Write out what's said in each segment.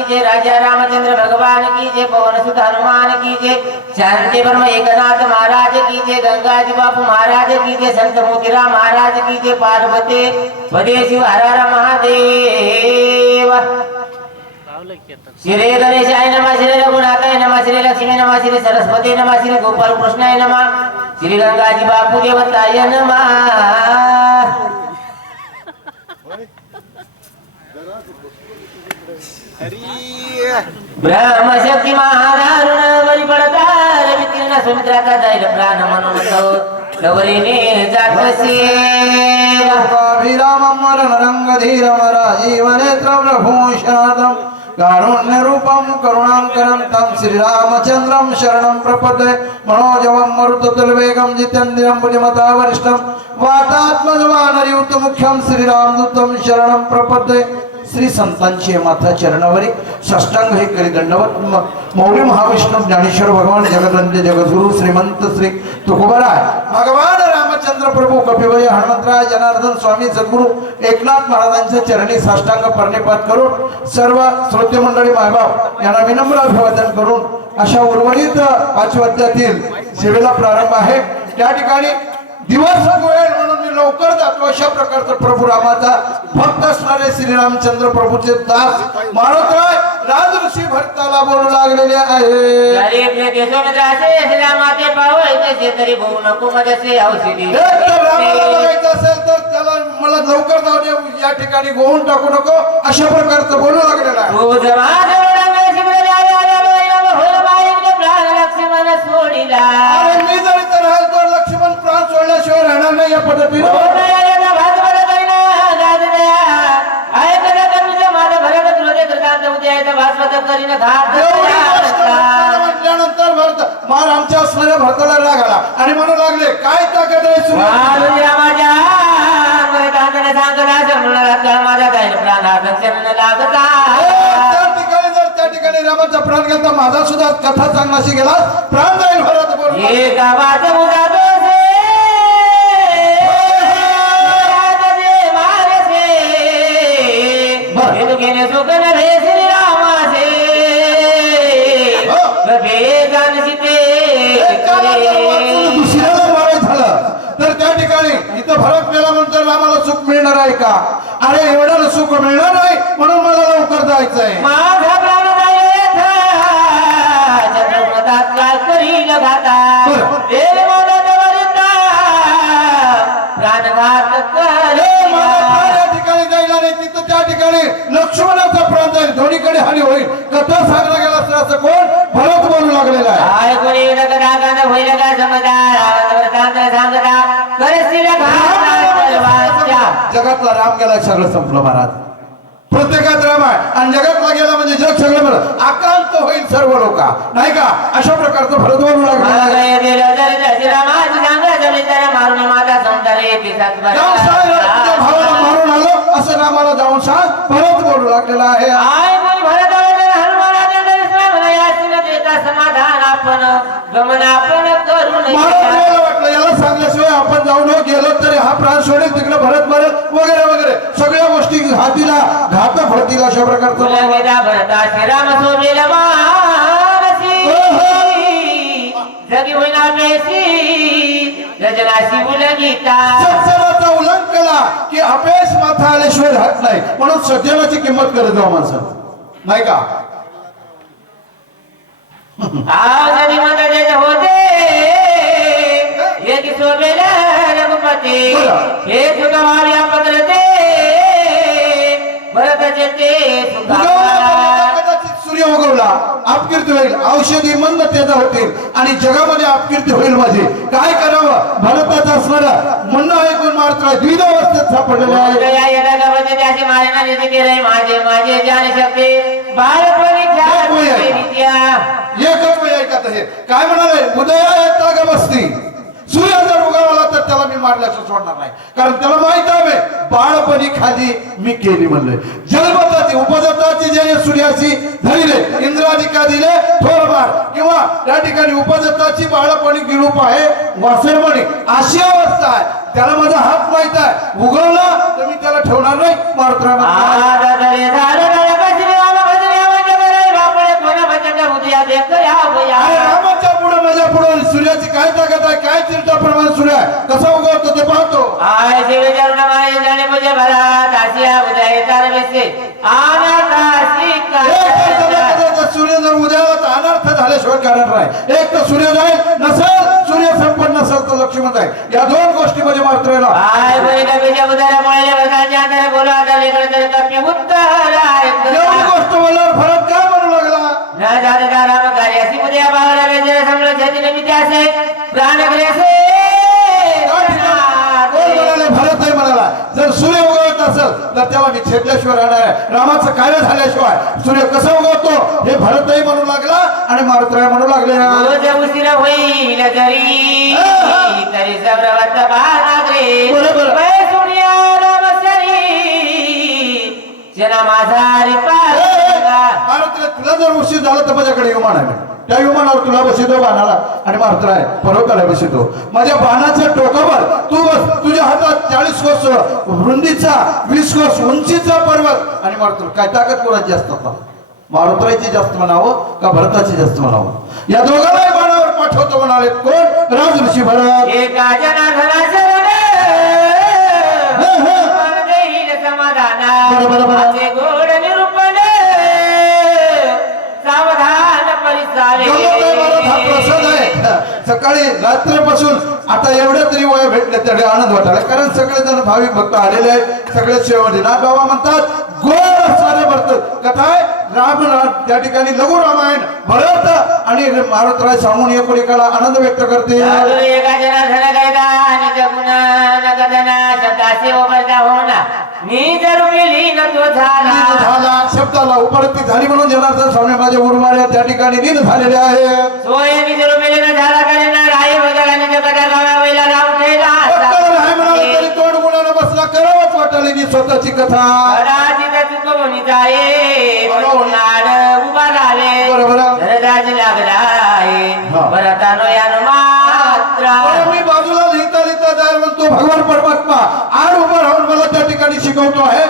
की जय राजा रामचंद्र भगवान की जय, पवन सुत हनुमान की जय शांति ब्रह्म एकनाथ महाराज की जय, गंगा जी बापू महाराज की जय, संत मोतीराम महाराज की जय, पार्वती पदे शिव हर हर महादेव। श्री गणेशाय नमः, श्री रघुनाथाय नमः, श्री लक्ष्मी नमः, श्री सरस्वती नमः, श्री गोपाल कृष्णाय नमः, श्री गंगाजी बापू देवताय नमः। ब्रह्मशक्ती महादारुण पडता रवितीर्ण विकीर्ण सुमित्राचा जाईल प्राण म्हणून तो. गौरीने जातसे अभिरामं मरणरङ्गधीरं राजीवनेत्रं रघुवंशनाथं कारुण्यरूपं करुणाङ्करं तं श्रीरामचन्द्रं शरणम प्रपदे मनोजवम मनोजवं मरुततुल्वेगं जितेन्द्रियं बुद्धिमता वरिष्ठं वातात्मजवानरयुतमुख्यं श्रीरामदूतं शरणम प्रपदे श्री संतांची माता चरणावरी साष्टांग हे करी दंडवत मौली महाविष्णू ज्ञानेश्वर भगवान जगदंते जगद्गुरु श्रीमंत श्री तुकोबराय भगवान रामचंद्र प्रभू कपिवय हनुमंतराय जनार्दन स्वामी सद्गुरु एकनाथ महाराजांच्या चरणी साष्टांग पर्णिपात करून सर्व श्रोते मंडळी मायबाप यांना विनम्र अभिवादन करून अशा उर्वरित पाचवाद्यातील सेवेला प्रारंभ आहे. त्या ठिकाणी दिवस वेळ अशा प्रकारचा प्रभू रामाचा भक्त असणारे श्रीरामचंद्र प्रभूचे दास मारुतराय राज भक्ताला बोलू लागलेले आहे. असेल तर त्याला मला लवकर जाऊ दे या ठिकाणी गोवून टाकू नको अशा प्रकारचं बोलू लागलेलं आहे. सोडिला मी जरी तर लक्ष्मण प्राण सोडल्याशिवाय राहणार नाही या पद्धतीनं करीन म्हटल्यानंतर भरत मार आमच्या असणाऱ्या भरताला राग आला आणि म्हणू लागले काय ताकद आहे माझ्या ठिकाणी रामाचा प्राण गेला तर माझा सुद्धा कथा सांगण्याशी गेला. प्राण जाईल भरत बरोबर हे. गावात इथं फरक म्हणतात आम्हाला सुख मिळणार आहे का? अरे एवढ्याला सुख मिळणार नाही म्हणून मला लवकर जायचंय. ठिकाणी जाईल आणि तिथं त्या ठिकाणी लक्ष्मणाचा प्राण जाईल. दोन्हीकडे हानी होईल. कथा सांगला गेला असं कोण जगातला राम गेला सगळं संपलं महाराज. प्रत्येकात राम आहे. आणि जगातला गेला म्हणजे जग सगळं बरं. आक्रांत होईल सर्व लोक. नाही का? अशा प्रकारचं सांगा जमी तर मारून आलो. असं रामाला जाऊन सांग परत बोलू लागलेला आहे. समाधान आपण. गमन आपण करू याला सांगल्याशिवाय आपण जाऊ न गेलो तरी हा प्राण सोडेल तिकडे भरत भरत वगैरे वगैरे. सगळ्या गोष्टी हातीला घातक होतील अशा प्रकारचं उल्लंघन केला की अपेस माथा आल्याशिवाय राहत नाही. म्हणून सज्जनाची किंमत करत जाऊ माणसं. नाही का? मदत होते रघुपती. हे पत्रते भरतचे ते सूर्य उगवला. अपकीर्ती होईल. औषधी मंद तेजा होतील. आणि जगामध्ये अपकीर्ती होईल माझी. काय करावं? भारताचं असणारं. म्हणणं ऐकून मात्र द्विधावस्थेत सापडलेलं आहे. त्याची माझे माझे शकते. एकच वेळ ऐकत आहे काय म्हणाले? उदया येता बसती सूर्य जर उगावला तर त्याला मी मारल्याचं सोडणार नाही. कारण त्याला माहीत आहे बाळपणी खाली मी केली म्हणले जन्मताची उपजताची जे सूर्याची धरिले इंद्राधिका दिले थोरबार किंवा त्या ठिकाणी उपजताची बाळपणी गिरूप आहे वासरमणी. अशी अवस्था आहे. त्याला माझा हात माहीत आहे. उगवला तर मी त्याला ठेवणार नाही. मारतो आहे काय चिरटा प्रमाण आहे? कसा उगवतो ते पाहतो. आय शिवे चरण माय जाणे मुझे भला उदय बेसे अनाथासी सूर्य जर उदयाला तर अनर्थ झाल्याशिवाय कारण नाही. एक तर सूर्य जाईल नसेल सूर्य संपन्न नसेल तर लक्ष्मण जाईल या दोन गोष्टीमध्ये मात्र आहे ना. आय बोले कपीच्या उदरा मुळे वसाच्या अंतर बोला आता लेकर तर कपी उत्तर एवढी गोष्ट बोलल्यावर फरक काय म्हणू लागला? न जाता राम उदया वेजर समलो म्हणाले भरत नाही म्हणाला जर सूर्य उगवत असेल तर त्याला मी छेदल्याशिवाय राहणार आहे. रामाचं कार्य झाल्याशिवाय सूर्य कसं उगवतो हे भरतही म्हणू लागला आणि मारुतराय म्हणू लागले. उशीर होईल तरी. तरी सब्रवत बानाग्रे बरोबर. पै सुनिया रामसरी. जना माझा मारुतराय तुला जर उशीर झाला तर माझ्याकडे विमान आहे त्या विमानावर तुला बसितो बाणाला. आणि मारुतराय पर्वताला बसितो माझ्या बाणाच्या टोकावर तू बस तुझ्या हातात चाळीस कोस रुंदीचा वीस कोस उंचीचा पर्वत. आणि मारुतर काय ताकद कोणाची जास्त आता मारुतरायची जास्त म्हणावं का भरताची जास्त म्हणावं? या दोघांनाही बाणावर पाठवतो म्हणाले. कोण? राज ऋषी भरत. एका शरण मन हा प्रसाद आहे. सकाळी रात्रीपासून आता एवढ्या तरी वय भेटले तरी आनंद वाटायला. कारण सगळेजण भाविक भक्त आलेले आहेत. सगळे सेवादिनाथ बाबा म्हणतात गोड सारे भरतात. कथा आहे. राम त्या ठिकाणी लघु रामायण भरत आणि मारुतराय सांगून एकोणीकाला आनंद व्यक्त करते साधू मी जर झाला. शब्दाला उपरती झाली म्हणून जनार्दन स्वामी माझे उर्माळ्या त्या ठिकाणी नीन झालेले आहे. जर झाला राय राव ठेला. आहे म्हणाले तरी तोंड गुणानं बसला करावंच नी स्वतःची कथा. जाये उभा बरोबर. धरदाज लागलाय. हा. भरतानो यान मात्र पण मी बाजूला लिहिता लिहिता जाईल म्हणतो भगवान परमात्मा. आड उभा राहून मला त्या ठिकाणी शिकवतो आहे.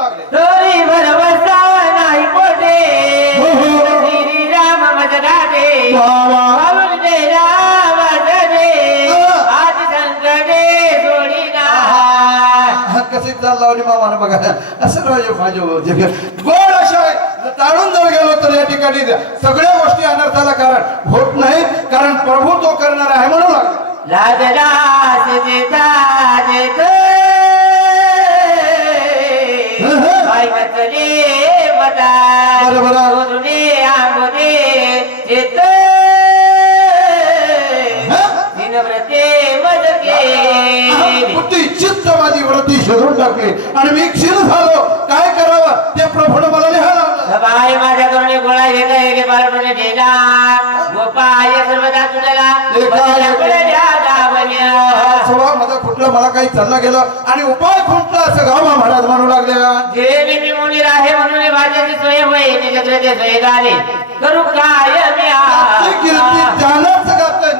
लागले. तोरी भरवसा नाही पोटे हो, हो. श्रीराम मज गाते वा, वा. बाबुल दे राम जने हा. आज संकटे सोडिना हा, कशी चाल लावली मामानं बघा. असं राजू जग गोड अशा. ताळून जर गेलो तर या ठिकाणी सगळ्या गोष्टी अनर्थाला कारण. होत नाही कारण प्रभू तो करणार आहे म्हणू लागले. लाजरास देता देत बाई मतले बता बरोबर. रोजुने आंबोदे चेत? दिनव्रते मदके. बुद्धी चित्तवादी व्रती शोधून टाकली. आणि मी क्षीण झालो. काय करावं? ते प्रभूने मला. बाई माझ्या गोपाय सर्वदा स्वभाव माझा कुठला मला काही चालला गेलं आणि उपाय खुंटला असं गावा महाराज म्हणू लागले जे मी मुनी आहे म्हणून भाज्याची सोय होय निजग्रते सोय झाले. करू काय मी कीर्ती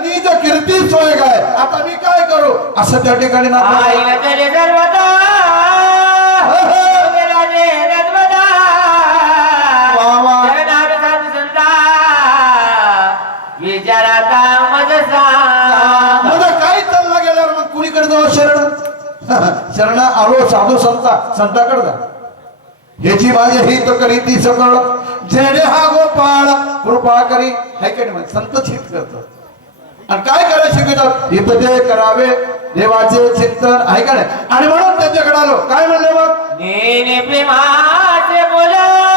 नीज कीर्ती सोय काय? आता मी काय करू? असं त्या ठिकाणी सर्वदा शरण आलो साधू संता संताकडे जा. याची माझी हित करी ती सकळ. जेणे हा गोपाळ. कृपा करी. हाय की नाही म्हणजे संतच हित करतात आणि काय करायला शिकवतात हित ते करावे. देवाचे चिंतन आहे का नाही? आणि म्हणून त्यांच्याकडे आलो. काय म्हणले मग? प्रेमाचे बोला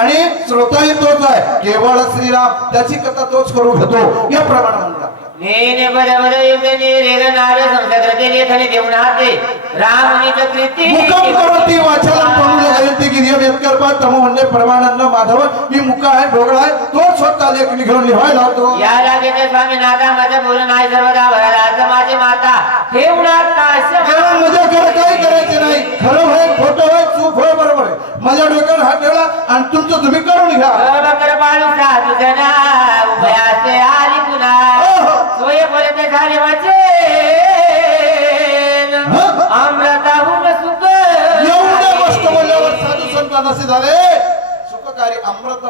आणि श्रोताही तोच आहे. केवळ श्रीराम त्याची कथा तोच करू घेतो या प्रमाणे म्हणला नेने बरोबर युगने रेग नावे संसकृती लेखने देऊन हाते रामनी कृती मुखम करोती वाचाला प्रभू गायत्री गिरिय वेदकर तम म्हणणे परमानंद माधव मी मुका आहे ढोगळा आहे तोच स्वतः लेख घेऊन लिहायला होतो या लागेने स्वामी नाथा माझं बोलून नाही सर्वदा भरला माझी माता. ठेवणार काश्य कारण माझ्याकडे काही करायचे नाही खरं होय खोटं होय बरोबर आहे. माझ्या डोक्यावर हात ठेवला आणि तुमचं तुम्ही करून घ्या.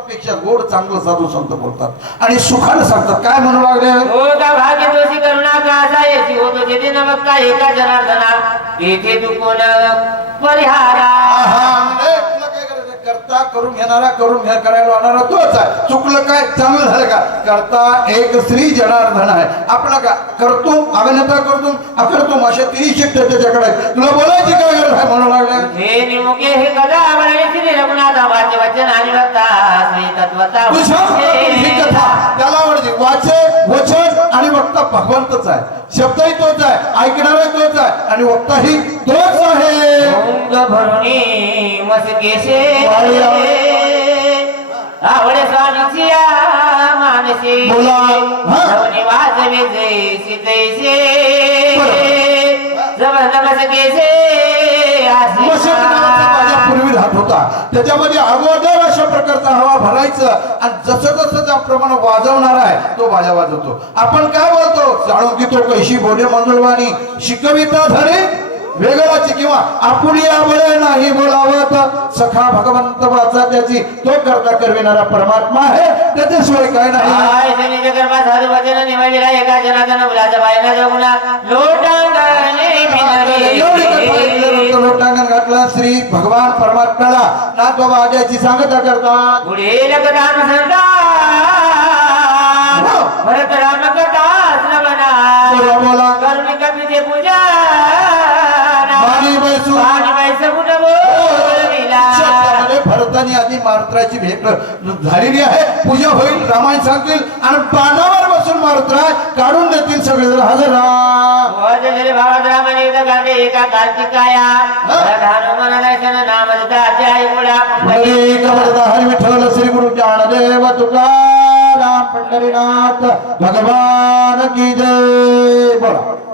अमृतापेक्षा गोड चांगलं साधू संत बोलतात. आणि सुखानं सांगतात. काय म्हणू लागले? हो का भाग्य दोषी करुणा का असा येसी होतो जेथे नमक का एका जनार्दना तेथे दुखून परिहारा करून घेणारा करून घ्या करायला लावणारा तोच आहे. चुकलं काय? चांगलं झालं का? करता एक स्त्री जनार्दन आहे. आपला का? करतो अभिनेता करतो अकर्तुम अशा तिन्ही शिक्त त्याच्याकडे. तुला बोलायची काय गरज आहे म्हणू लागल्या? हे निमुखे हे कदा म्हणले श्री रघुनाथा वाच्य वचन आणि वक्ता श्री तत्वता. तू सांग ही कथा. त्याला आवडते. वाचे वचन आणि वक्ता भगवंतच आहे. शब्दही तोच आहे. ऐकणारही तोच आहे. आणि वक्ताही तोच आहे. भरुणी. आवडे मानसे. बोला. वाजवे जैसी तैसे. पूर्वी राहत होता. त्याच्यामध्ये अगोदर अशा प्रकारचा हवा भरायचं आणि जसं जसं त्याप्रमाणे वाजवणार आहे तो बाजा वाजवतो. आपण काय बोलतो? जाणून की तो कैशी बोले मंजुळवाणी? शिकविता धरे. वेगळाची किंवा आपुली आवळे नाही बोलावत. सखा भगवंत वाचा त्याची. तो करता करविणारा परमात्मा आहे. त्याच्याशिवाय काय नाही. लोटांगणे घातला? श्री भगवान परमात्म्याला. नाथ बाबा आज्याची सांगता करतात पुढे लगदान संता भरत राम कथा बोला कपीचे पूजा. भरतानी आधी मारुत्राची भेट झालेली आहे. पूजा होईल रामायण सांगतील आणि बाणावर बसून मारुत्रा काढून देतील सगळेजण हजर. एका कार्तिकाया. हरी विठ्ठल श्री गुरु ज्ञानदेव तुकाराम पंढरीनाथ भगवान की जय. बोला.